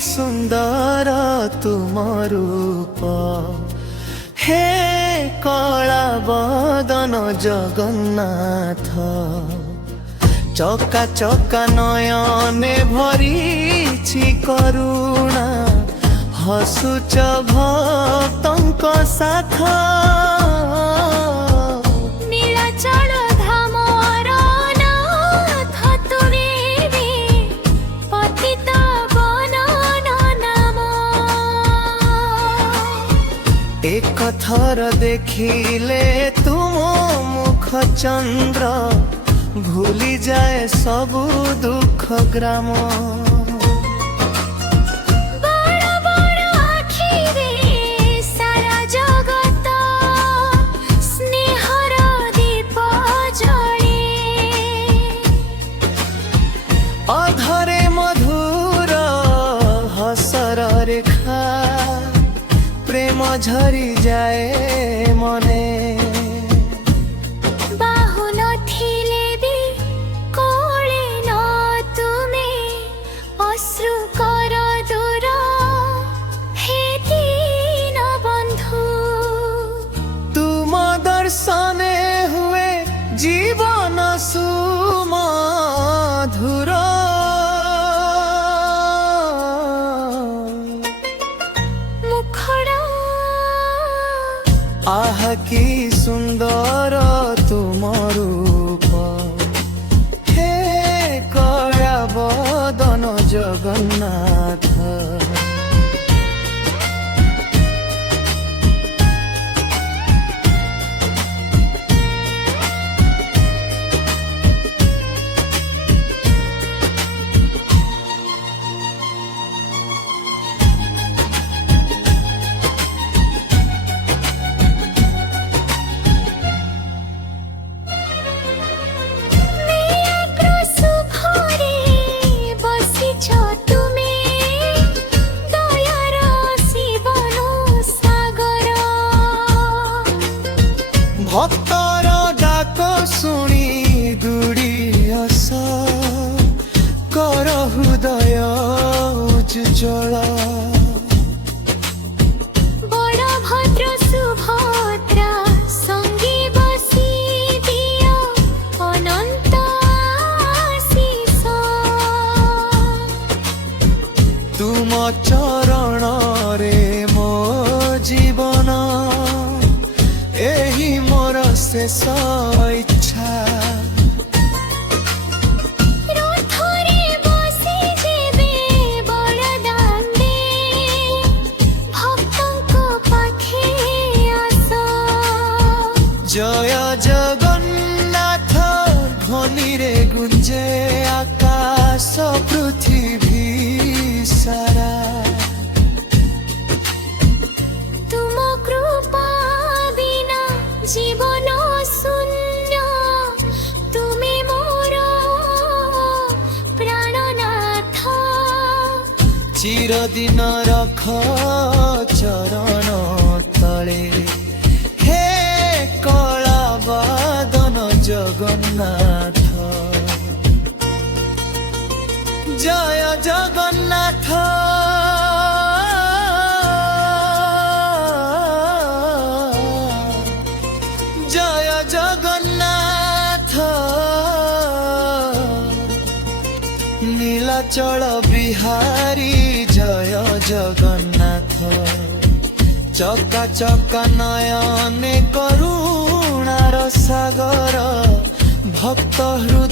सुंदर तुम रूप हे कला बदन जगन्नाथ चका चका नयने भरी करुणा हसुच भक्तंक साथ एक थर देखिले तुम मुख चंद्र भूली जाए सबु दुख ग्राम अधरे मधुर हसर रेखा प्रेम झरी जाए मने बाहु नथिले भी कोले न तुमे अश्रु कर दूर हे दीन बंधु तुम दर्शने हुए जीवन सुमधुर आह की सुंदर तुम रूप हे कया बदन जगन्नाथ भक्तर डाक शुणी दुड़ी आस कर हृदय उज्ज्वल बड़ भद्र सुभद्रा संगी बसी दियो अनंत आशीष तुम चरण रे मो जीवन एही मोर शेष इच्छा रथरे बसी जेबे बड़दांडे भक्तंक पाखे आस जय जगन्नाथ ध्वनि रे गुंजे आकाश पृथ्वी सारा तुम कृपा बिना जीवन शून्य तुमे मोर प्राणनाथ चिरदिन रख चरण तले हे कला बदन जगन्नाथ जय जगन्नाथ जय जगन्नाथ नीलाचल बिहारी जय जगन्नाथ चका चका नयने करुणार सागर भक्त हृदय